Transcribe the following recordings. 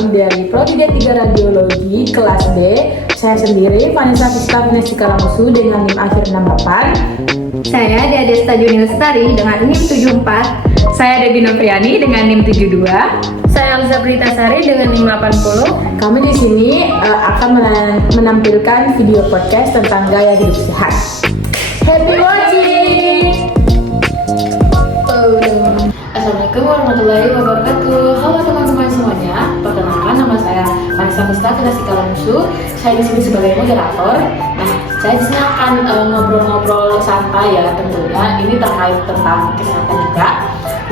kami dari Prodi D3 Radiologi kelas D. Saya sendiri Vanessa Fiska Vinestika Lamusu dengan NIM akhir 68. Saya Desta Juni Lestari dengan NIM 74. Saya Debbie Novriani dengan NIM 72. Saya Elza Pritasari dengan NIM 80. Kami di sini akan menampilkan video podcast tentang gaya hidup sehat. Happy watching! Assalamualaikum warahmatullahi wabarakatuh. Halo teman-teman semuanya. Perkenalkan, nama saya Vanessa Fiska Vinestika Lamusu. Saya di sini sebagai moderator. Nah, saya di sini akan ngobrol-ngobrol santai ya tentunya. Ini terkait tentang kesehatan juga.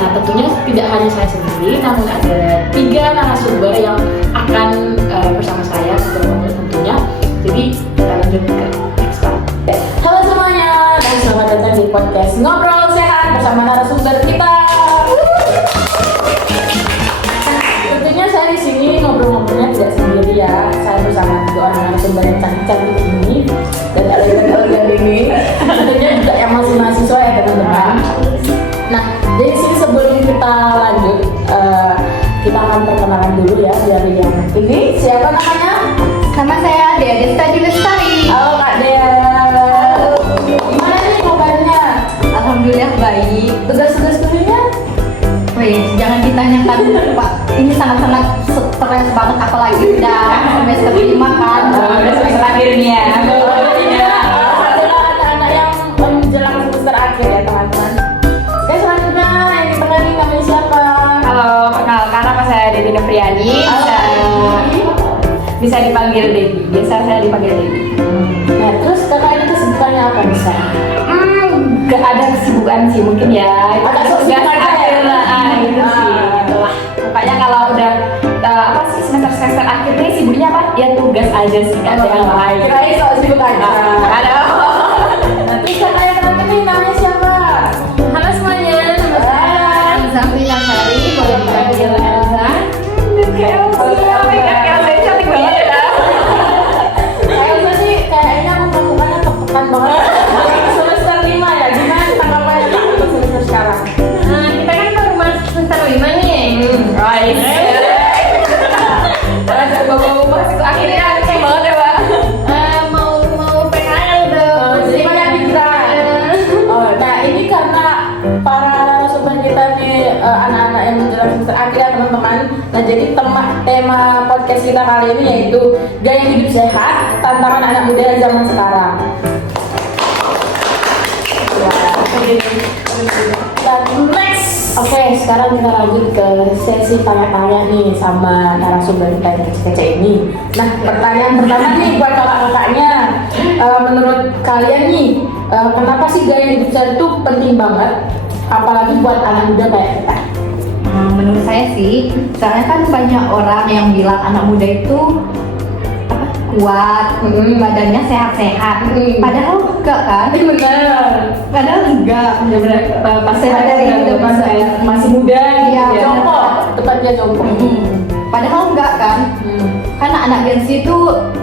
Nah, tentunya tidak hanya saya sendiri, namun ada 3 narasumber yang akan bersama saya ngobrol tentunya. Jadi kita lanjut ke next part. Halo semuanya, dan selamat datang di podcast Ngobrol Sehat bersama narasumber kita. Tentunya saya di sini ngobrol-ngobrolnya tidak sendiri ya. Saya bersama 3 orang narasumber yang cantik-cantik ini dan elegan-elegan ini. Tentunya juga yang masih mahasiswa ya teman-teman. Nah, jadi sini sebelum kita lanjut, kita akan perkenalan dulu ya dari yang ini. Siapa namanya? Nama saya Desta Juni Lestari. Halo Kak Dea. Gimana nih kabarnya? Alhamdulillah baik. Tugas-tugas kuliahnya? Wih, jangan ditanyakan Pak. Ini sangat-sangat stres banget, apalagi udah semester 5 kan. Semester akhirnya. Adalah anak-anak yang menjelang semester akhir ya teman-teman. Oke, selanjutnya yang di tengah ini namanya siapa? Halo, perkenalkan nama saya Debbie Novriani. Bisa dipanggil Debbie. Biasa saya dipanggil Debbie. Nah, terus kakak ini kesibukannya apa bisa? Gak ada kesibukan sih mungkin ya. Ada Tugas kesibukan akhir ya? lah, itu sih. Itulah. Pokoknya kalau udah apa sih semester akhir nih sibuknya apa? Ya tugas aja sih, gak ada yang lain. Kirain soal sibuk aja. Ada. Nah, terus kakak yang terakhir ini namanya siapa? Halo semuanya, nama saya Elza Pritasari. Boleh dipanggil Elza. Kayak Elsa cantik banget ya. Elsa sih kayaknya mukanya tepekan banget. Semester 5 ya, gimana tanggapannya Kak untuk semester sekarang? Nah, kita kan baru masuk semester 5 nih. Right. Ada bapak-bapak masuk akhirnya keren banget ya, Pak. Mau PKL dong. Gimana kita? Nah ini karena para narasumber kita nih anak-anak yang menjelang semester akhir ya teman-teman. Nah jadi tema podcast kita kali ini yaitu gaya hidup sehat, tantangan anak muda zaman sekarang. Dan next, oke, sekarang kita lanjut ke sesi tanya-tanya nih sama narasumber kita yang kece ini. Nah, pertanyaan pertama nih buat kakak-kakaknya, menurut kalian nih, kenapa sih gaya hidup sehat itu penting banget, apalagi buat anak muda kayak kita? Menurut saya sih, soalnya kan banyak orang yang bilang anak muda itu apa, kuat, badannya sehat-sehat. Padahal enggak kan? Bener. Padahal enggak. Pasti Sehat ada dari yang hidup masih muda gitu Iya, ya. Jompo, tepatnya jompo. Padahal enggak kan? Karena anak Gen Z itu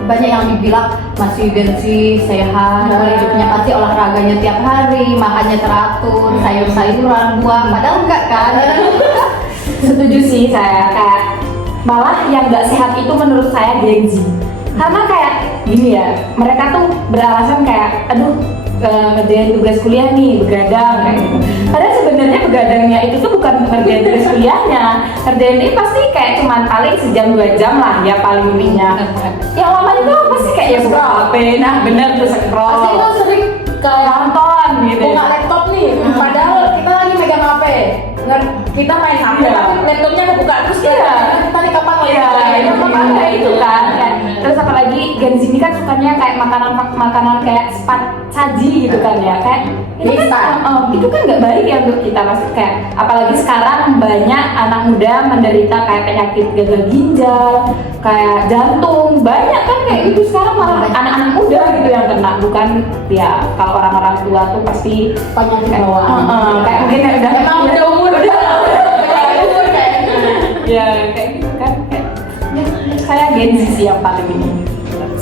banyak yang dibilang masih Gen Z sehat, pola hidupnya pasti olahraganya tiap hari, makannya teratur, sayur-sayuran, buah. Padahal enggak kan? Setuju sih saya, kayak malah yang nggak sehat itu menurut saya Gen Z. Karena kayak gini ya, mereka tuh beralasan kayak aduh ngerjain tugas kuliah nih, begadang kayak gitu. Padahal sebenarnya begadangnya itu tuh bukan ngerjain tugas kuliahnya. Ngerjain ini pasti kayak cuman paling sejam 2 jam lah ya paling ininya. Yang lamanya tuh pasti kayak ya buka HP, nah bener tuh scroll. Pasti itu sering kayak nonton gitu. buka laptop nih, padahal kita lagi megang HP. Kita main HP, tapi laptopnya kebuka terus kita nih kapan lagi? Iya, kayak itu kan. Terus apalagi Gen Z ini kan sukanya kayak makanan kayak cepat saji gitu kan ya, kayak itu kan itu kan nggak baik ya untuk kita, maksud kayak apalagi sekarang banyak anak muda menderita kayak penyakit gagal ginjal, kayak jantung, banyak kan kayak gitu sekarang, malah anak-anak muda gitu yang kena, bukan ya kalau orang-orang tua tuh pasti Penyakit kayak bawaan. kayak mungkin udah Emang udah umur ya kayak gitu kan, kayak saya Gen Z sih yang paling ini.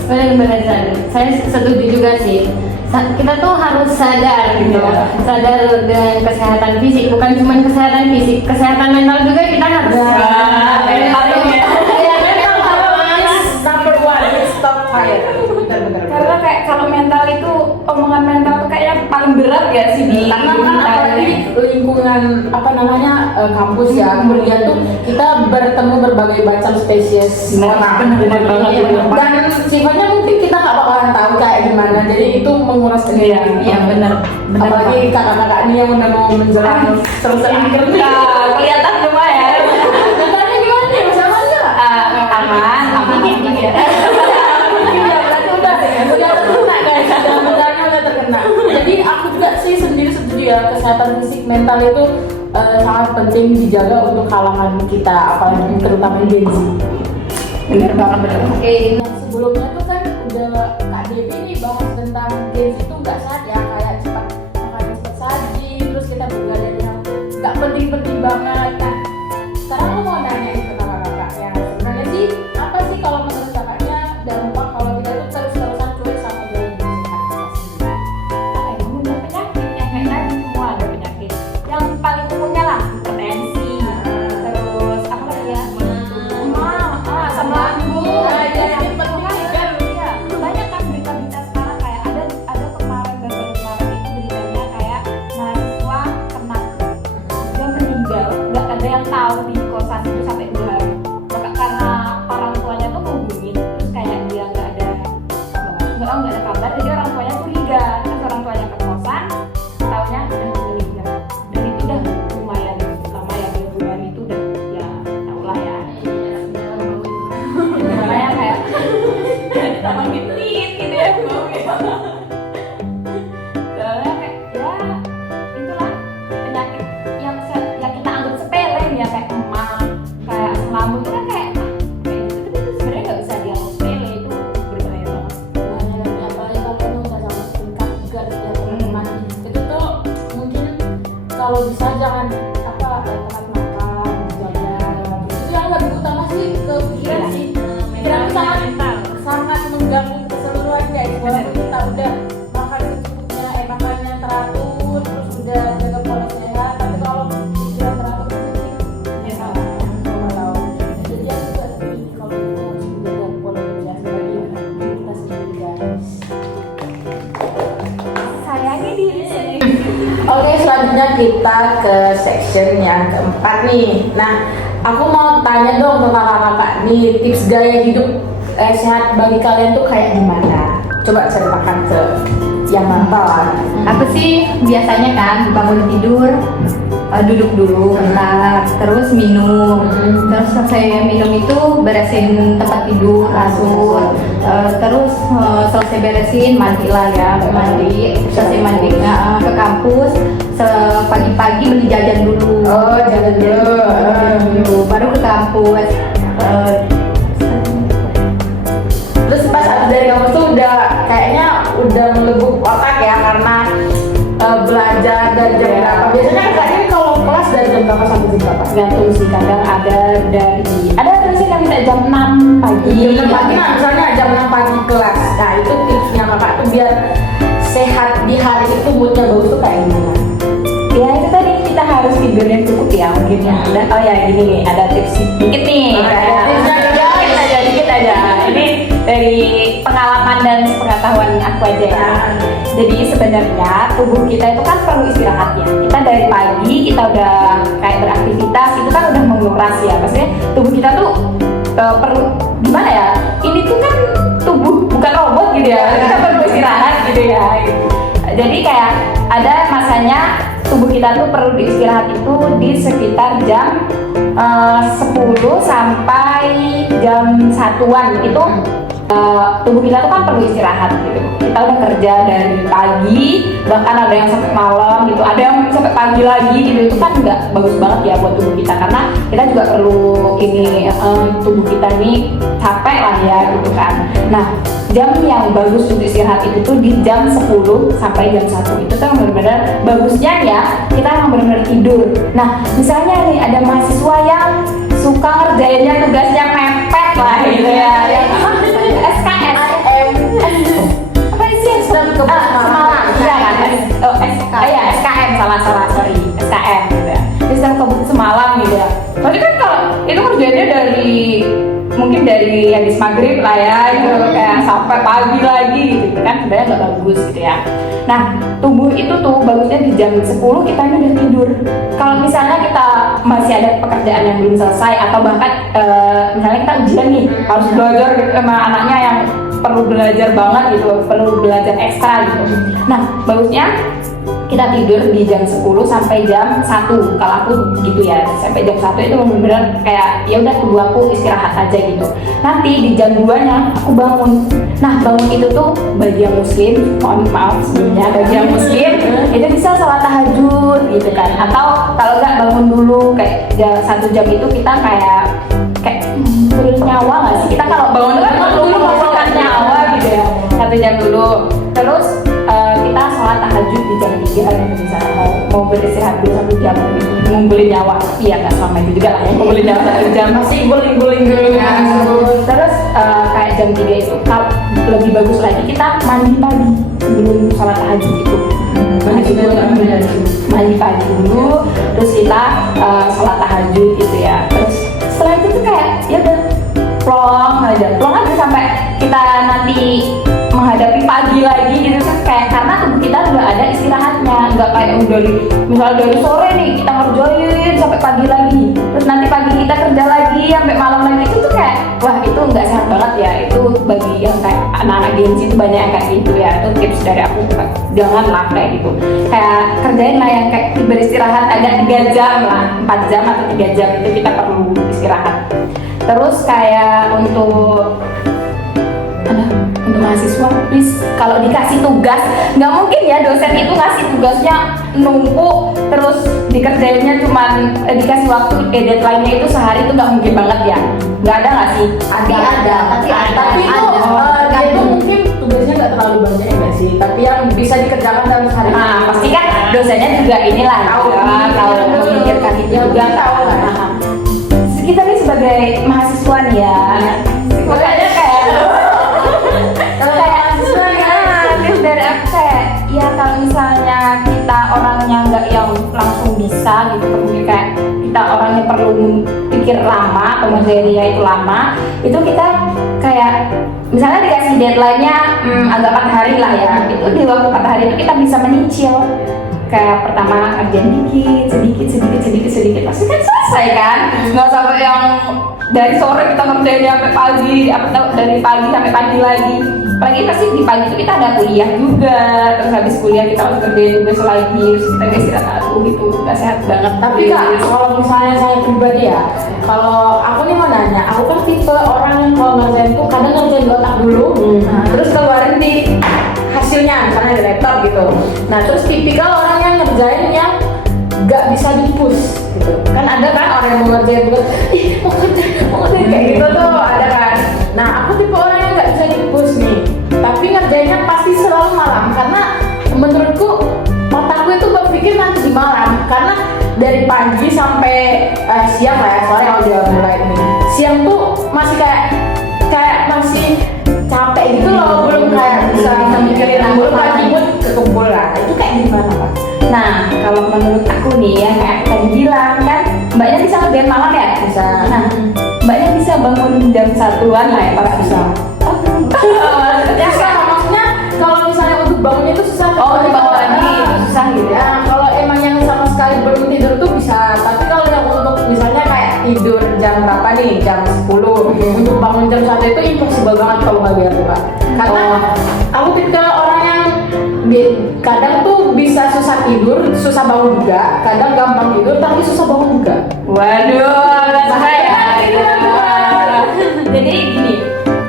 Benar-benar saya setuju juga sih. Kita tuh harus sadar gitu, sadar dengan kesehatan fisik, bukan cuma kesehatan fisik, kesehatan mental juga kita harus. Iya, Benar-benar. Karena kayak kalau mental itu omongan mental tuh kayaknya paling berat ya sih di Karena kan apalagi lingkungan apa namanya kampus ya, kuliah tuh kita bertemu berbagai macam spesies orang. benar banget itu. Dan sifatnya mungkin kita nggak bakalan tahu kayak gimana, jadi itu menguras energi. Iya benar. Apalagi kakak-kakak ini yang udah mau menjelang selesai akhir nih. Nah, kelihatan semua ya. Katanya gimana nih, masih aman nggak? Aman, aman ya. Iya, berarti udah terkena guys, mudah-mudahan udah terkena. Jadi aku juga sih sendiri setuju ya, kesehatan fisik mental itu sangat penting dijaga untuk kalangan kita, apalagi terutama Gen Z. Bener banget, bener. Oke, nah sebelumnya tuh kan udah Kak Devi nih bahas tentang Gen Z itu nggak sehat ya, kayak cepat makan cepat saji, terus kita bergadang yang nggak penting-penting banget. Nah, sekarang aku mau nanya nih ke kakak-kakaknya, sebenarnya sih apa sih kalau menurut kakaknya dampak kalau kita tuh terus-terusan cuek sama gaya hidup sehat kita sendiri? Apa ya, umumnya penyakit yang kayak tadi semua ada penyakit. Yang paling umumnya lah hipertensi, terus apa lagi ya? Asam lambung. Nah, Ya, jadi itu penting kan kan? iya, banyak kan berita-berita sekarang kayak ada kemarin baru kemarin itu beritanya kayak mahasiswa kena dia meninggal, nggak ada yang tahu di kosan itu sampai 2 hari. Maka karena orang tuanya tuh hubungin, terus kayak dia nggak ada kabar, jadi orang tuanya curiga, terus orang tuanya ke kosan, taunya udah meninggal. Dan itu udah lumayan lama ya, 2 hari itu udah ya tau lah ya. Makanya kayak tambah genit gitu ya baunya. Soalnya kayak ya itulah penyakit yang kita anggap sepele ya, kayak emah, kayak asam lambung itu kan kayak kayak gitu, tapi itu sebenarnya nggak bisa dianggap sepele, itu berbahaya banget. Nah, apalagi kalau kamu nggak sama setingkat juga ya teman-teman, itu tuh mungkin kalau bisa jangan apa telat makan, jajan, itu yang lebih utama sih ke pikiran sih. Pikiran sangat mengganggu keseluruhan guys. Walaupun kita udah makan secukupnya, makan yang teratur, terus udah jaga pola sehat, tapi kalau pikiran teratur itu mungkin ya sama tahu. Jadi aku juga setuju kalau kita harus menjaga pola hidup sebagai diri kita sendiri guys. Sayangi diri sendiri. Oke, selanjutnya kita ke section yang keempat nih. Nah, aku mau tanya dong ke kakak-kakak nih, tips gaya hidup sehat bagi kalian tuh kayak gimana? Coba ceritakan ke yang mantap. Aku sih biasanya kan bangun tidur duduk dulu bentar, terus minum, terus selesai minum itu beresin tempat tidur, kasur, terus selesai beresin mandi lah ya, mandi, selesai mandi ke kampus, pagi-pagi beli jajan dulu. Oh, jajan dulu. Baru ke kampus. Terus pas habis dari kampus tuh udah kayaknya udah melebur otak ya, karena belajar dari jam berapa. Biasanya kayaknya kalau kelas dari jam berapa sampai jam berapa? Gantung sih, kadang ada sih yang minta jam 6 pagi. Jam 6 pagi, nah misalnya jam 6 pagi kelas. Nah itu tipsnya kakak tuh biar sehat di hari itu, moodnya bagus tuh kayak gimana? Ya itu tadi kita harus tidur yang cukup ya mungkin ya. Oh ya gini nih, ada tips dikit nih. Ada tipsnya Dikit aja. Ini dari pengalaman dan pengetahuan aku aja ya. Jadi sebenarnya tubuh kita itu kan perlu istirahat ya. Kita dari pagi kita udah kayak beraktivitas, itu kan udah menguras ya. Maksudnya tubuh kita tuh perlu gimana ya? Ini tuh kan tubuh bukan robot gitu ya. Kita perlu istirahat gitu ya. Jadi kayak ada masanya tubuh kita tuh perlu istirahat itu di sekitar jam 10 sampai jam 1-an itu tubuh kita tuh kan perlu istirahat gitu. Kita udah kerja dari pagi, bahkan ada yang sampai malam gitu, ada yang sampai pagi lagi gitu. Itu kan nggak bagus banget ya buat tubuh kita, karena kita juga perlu ini tubuh kita ini capek lah ya gitu kan. Nah jam yang bagus untuk istirahat itu tuh di jam 10 sampai jam 1 itu tuh benar-benar bagusnya ya kita emang benar-benar tidur. Nah misalnya nih ada mahasiswa yang suka ngerjainnya tugasnya mepet lah gitu ya, yang SKS apa sih semalam ya kan, ya SKM sorry SKM gitu ya, sistem kebut semalam gitu ya. Berarti kan kalau itu kerjanya dari mungkin dari habis maghrib lah ya gitu, kayak sampai pagi lagi gitu kan, sebenarnya nggak bagus gitu ya. Nah, tubuh itu tuh bagusnya di jam 10 kita ini udah tidur. Kalau misalnya kita masih ada pekerjaan yang belum selesai atau bahkan misalnya kita ujian nih, harus belajar gitu sama anaknya yang perlu belajar banget gitu, perlu belajar ekstra gitu. Nah, bagusnya kita tidur di jam 10 sampai jam 1. Kalau aku gitu ya, sampai jam 1 itu benar-benar kayak ya udah tubuh aku istirahat aja gitu. Nanti di jam 2-nya aku bangun. Nah, bangun itu tuh bagi yang muslim, mohon maaf sebelumnya, bagi yang muslim itu bisa sholat tahajud gitu kan. Atau kalau nggak bangun dulu kayak 1 jam itu kita kayak bernyawa nggak sih? Kita kalau bangun kan dulu mengumpulkan nyawa gitu ya. 1 jam dulu. Terus kita sholat tahajud di jam 3 gitu misalnya mau beristirahat dulu 1 jam ngumpulin nyawa. Iya nggak selama itu juga lah ya, ngumpulin nyawa 1 jam masih guling-guling dulu ya. Terus kayak jam 3 itu kalau lebih bagus lagi kita mandi pagi sebelum sholat tahajud itu. Mandi pagi dulu, terus kita sholat tahajud gitu ya. Terus setelah itu tuh kayak ya udah plong aja sampai kita nanti menghadapi pagi lagi gitu kan, kayak karena tubuh kita udah ada istirahatnya, nggak kayak misalnya dari sore nih kita ngerjain sampai pagi lagi, terus nanti pagi kita kerja lagi sampai malam lagi, itu tuh kayak wah itu nggak sehat banget ya. Itu bagi yang kayak anak-anak Gen Z itu banyak yang kayak gitu ya. Itu tips dari aku, janganlah kayak gitu, kayak kerjain lah yang kayak beristirahat agak 3 jam lah, 4 jam atau 3 jam itu kita perlu istirahat. Terus kayak untuk mahasiswa, please kalau dikasih tugas, nggak mungkin ya dosen itu ngasih tugasnya numpuk terus dikerjainnya cuman dikasih waktu deadline-nya itu sehari, itu nggak mungkin banget ya. Nggak ada nggak sih? Tapi Tapi itu dia itu mungkin tugasnya nggak terlalu banyak ya sih, tapi yang bisa dikerjakan dalam sehari. Nah, pasti kan dosennya juga inilah tahu memikirkan itu juga. Tahu lah. Kita nih sebagai mahasiswa nih ya, makanya kayak dari aku kayak ya kalau misalnya kita orangnya nggak yang langsung bisa gitu, kayak kita orangnya perlu pikir lama atau materinya itu lama, itu kita kayak misalnya dikasih deadline-nya agak 4 hari lah ya, itu di waktu 4 hari itu kita bisa menyicil. Kayak pertama kerjaan sedikit pasti kan selesai kan, nggak sampai yang dari sore kita ngerjain sampai pagi, dari pagi sampai pagi lagi. Apalagi pasti di pagi itu kita ada kuliah juga, terus habis kuliah kita harus kerjain tugas lagi, terus kita istirahat gitu, nggak sehat banget. Tapi Kak, kalau misalnya saya pribadi ya, kalau aku nih mau nanya, aku kan tipe orang yang kalau ngerjain tuh kadang ngerjain di otak dulu, terus keluarin di hasilnya, misalnya di laptop gitu. Nah terus tipikal orang yang ngerjain yang gak bisa di-push gitu. Kan ada kan orang yang mau ngerjain tugas, mau ngerjain kayak gitu tuh ada kan. Nah aku tipe orang yang gak bisa di-push nih, tapi ngerjainnya pasti selalu malam, karena menurutku otakku itu berpikir nanti di malam, karena dari pagi sampai siang lah ya, sore kalau dia mulai ini siang tuh masih kayak masih capek gitu loh, belum kayak bisa mikirin, belum lagi mood kekumpul lah. Itu kayak gimana Pak? Nah kalau menurut aku nih ya, kayak tadi bilang kan mbaknya bisa ngerjain malam ya? Bisa. Nah mbaknya bisa bangun jam 1-an lah ya Pak? Bisa. Ya sama, maksudnya kalau misalnya untuk bangunnya itu susah. Oh untuk bangun lagi susah gitu ya? Ya kalau emang yang sama sekali belum tidur tuh bisa, tapi kalau yang untuk misalnya kayak tidur jam berapa nih, jam 10 untuk bangun jam 1 itu impossible banget kalau nggak biar Pak. Karena aku tipe orang yang kadang tuh bisa susah tidur, susah bangun juga, kadang gampang tidur tapi susah bangun juga. Waduh, nggak suka ya gitu. Jadi gini,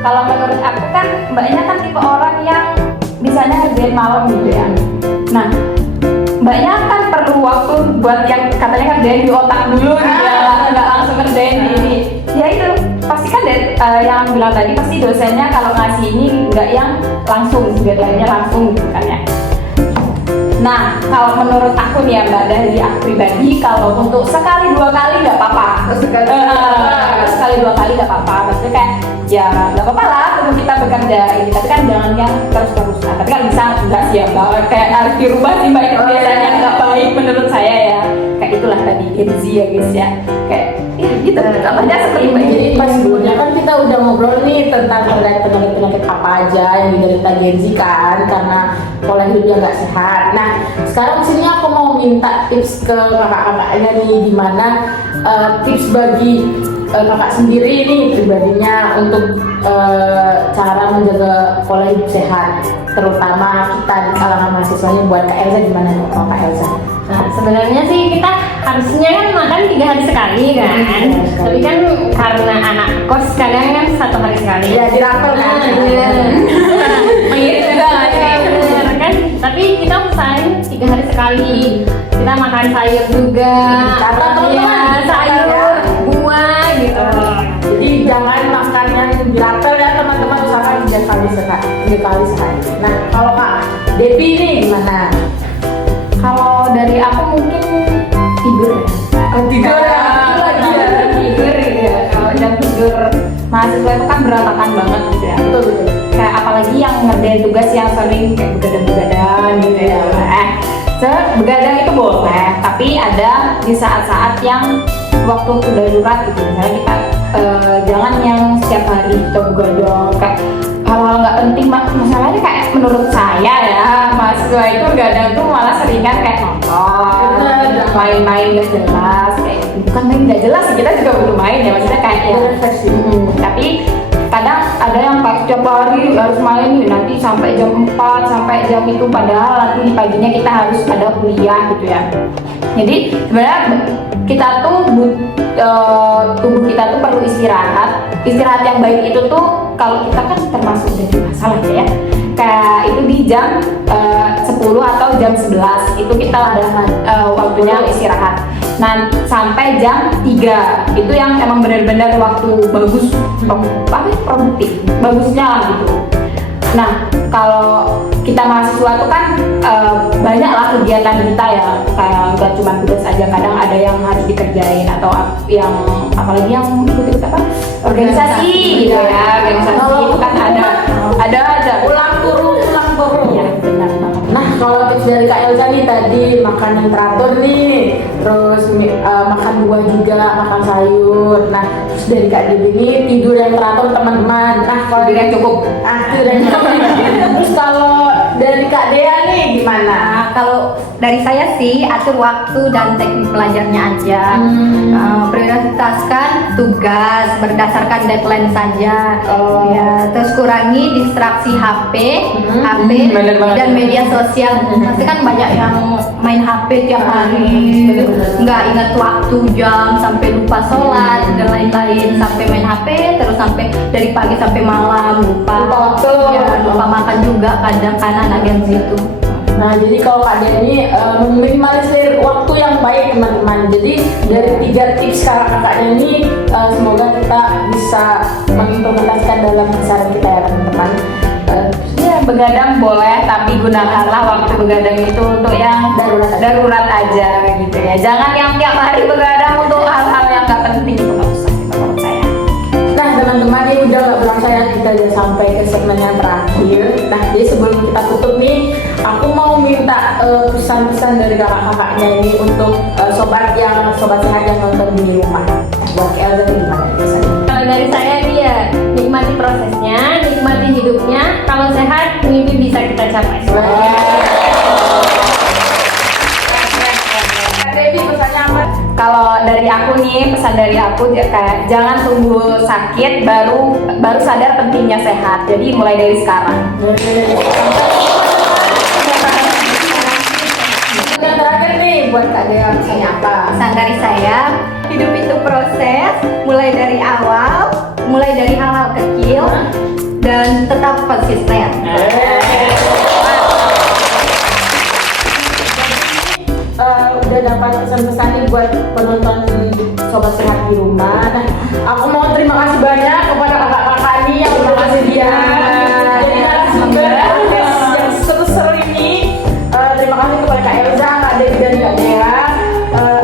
kalau menurut aku kan mbaknya kan tipe orang yang bisanya ngerjain malam gitu ya. Nah, mbaknya kan perlu waktu buat yang katanya ngerjain di otak dulu gitu ya, nggak langsung ngerjain di ini. Ya itu pasti kan yang bilang tadi pasti dosennya kalau ngasih ini nggak yang langsung, deadline-nya langsung gitu kan ya. Nah, kalau menurut aku nih ya Mbak, dari aku pribadi, kalau untuk sekali 2 kali nggak apa-apa. Sekali 2 kali nggak apa-apa. Maksudnya kayak ya nggak apa-apa lah, kalau kita bekerja ini. Tapi kan jangan yang terus-terus. Nah, tapi kan bisa nggak sih ya Mbak? Kayak harus dirubah sih Mbak, kebiasaan yang nggak baik menurut saya ya. Kayak itulah tadi Gen Z ya guys ya. Kayak gitu. Contohnya seperti Jadi begini. pas sebelumnya kan kita udah ngobrol nih tentang penyakit apa aja yang diderita Gen Z kan karena pola hidupnya nggak sehat. Nah sekarang sini aku mau minta tips ke kakak-kakaknya nih gimana tips bagi kakak sendiri nih pribadinya untuk cara menjaga pola hidup sehat, terutama kita di kalangan mahasiswanya. Buat Kak Elza gimana nih Kak Elza? Nah, sebenarnya sih kita harusnya kan makan 3 hari sekali kan. Tapi kan karena anak kos kadang kan 1 hari sekali. Ya dirapel kan? Mirip juga nggak sih? Bener kan? Tapi kita usahain 3 hari sekali. Kita makan sayur juga. Catat, Ya, teman-teman. sayur, buah gitu. Jadi jangan makan yang dirapel ya teman-teman, usahakan 3 kali sehari. Nah kalau Kak Devi ini gimana? Kalau dari aku mungkin tidur ya. Tidur ya? Tidur gitu ya. Kalau jam tidur mahasiswa itu kan berantakan banget gitu ya. Betul. Kayak apalagi yang ngerjain tugas yang sering kayak begadang-begadang gitu ya. Begadang itu boleh, tapi ada di saat-saat yang waktu darurat gitu. Misalnya kita jangan yang setiap hari kita begadang kayak hal-hal nggak penting. Masalahnya kayak menurut saya ya, mahasiswa itu begadang tuh malah seringan kayak nonton, main-main gak jelas, kayak bukan main gak jelas sih, kita juga butuh main ya, maksudnya kayak ya tapi kadang ada yang pas setiap hari harus main nih, nanti sampai jam 4 sampai jam itu, padahal nanti di paginya kita harus ada kuliah gitu ya. Jadi sebenarnya kita tuh tubuh kita tuh perlu istirahat yang baik itu tuh kalau kita kan termasuk jadi masalah ya, kayak itu di jam 10 atau jam 11 itu kita ada waktunya istirahat. Nah sampai jam 3 itu yang emang benar-benar waktu bagus, produktif, bagusnya lah gitu. Nah kalau kita mahasiswa tuh kan banyak lah kegiatan kita ya, kayak nggak cuma tugas aja, kadang ada yang harus dikerjain atau yang apalagi yang ikut apa organisasi gitu ya. Organisasi itu kan ada Ulang turun. ya, benar banget. Nah kalau tips dari Kak Elza nih tadi makan yang teratur nih, terus makan buah juga, makan sayur. Nah terus dari Kak Devi ini tidur yang teratur teman-teman. Nah kalau Tidur yang cukup. tidur yang cukup. Terus kalau dari Kak Dea nih gimana? Nah, kalau dari saya sih atur waktu dan teknik belajarnya aja. Prioritaskan tugas berdasarkan deadline saja. Ya, terus kurangi distraksi HP Bener banget. dan media sosial. Pasti kan banyak yang main HP tiap hari, nggak ingat waktu, jam, sampai lupa sholat dan lain-lain, sampai main HP terus sampai dari pagi sampai malam lupa Lupa waktu. ya, lupa makan juga kadang kan anak Gen Z itu. Nah jadi kalau Kak Dea ini meminimalisir waktu yang baik teman-teman. Jadi dari 3 tips kakak-kakaknya ini semoga kita bisa mengimplementasikan dalam keseharian kita ya teman-teman. Ya begadang boleh, tapi gunakanlah waktu begadang itu untuk yang darurat aja gitu ya. Jangan yang tiap hari begadang untuk hal-hal yang nggak penting, itu nggak usah gitu menurut saya. Nah teman-teman ini udah gak berasa ya, kita udah sampai ke segmen yang terakhir. Nah jadi sebelum kita tutup nih, aku mau minta pesan-pesan dari kakak-kakaknya ini untuk sobat sehat yang nonton di rumah. Buat Elza gimana pesannya? Kalau dari saya nih ya, nikmati prosesnya, nikmati hidupnya. Kalau sehat, mimpi bisa kita capai. Kak Devi pesannya apa? Kalau dari aku nih, pesan dari aku ya, kayak jangan tunggu sakit baru sadar pentingnya sehat. Jadi mulai dari sekarang. Yang terakhir nih buat Kak Dea pesannya apa? Pesan dari saya, hidup itu proses, mulai dari awal, mulai dari hal-hal kecil, dan tetap konsisten. Udah dapat pesan-pesan nih buat penonton sobat sehat di rumah. Nah, aku mau terima kasih banyak kepada kakak-kakak ini yang udah kasih dia jadi narasumber yang seru-seru ini. Terima kasih kepada Kak Elza, Kak Devi dan Kak Dea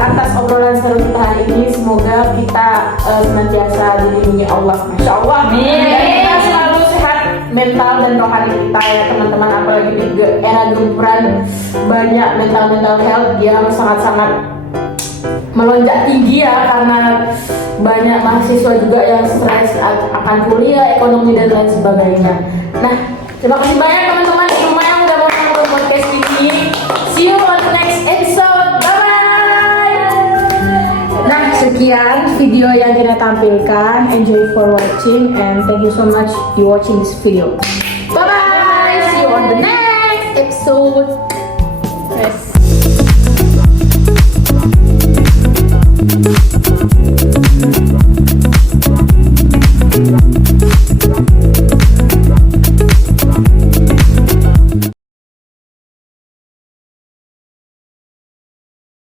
atas obrolan seru kita hari ini. Semoga kita senantiasa dilindungi Allah. Masya Allah. Kita selalu sehat mental dan rohani kita ya teman-teman, apalagi di era gempuran banyak mental health yang sangat-sangat melonjak tinggi ya, karena banyak mahasiswa juga yang stres akan kuliah, ekonomi dan lain sebagainya. Nah, terima kasih banyak teman-teman di rumah yang udah mau nonton podcast ini. See you on the next episode. Bye bye. Nah, sekian video yang kita tampilkan. Enjoy for watching and thank you so much you watching this video. Bye bye. See you on the next episode.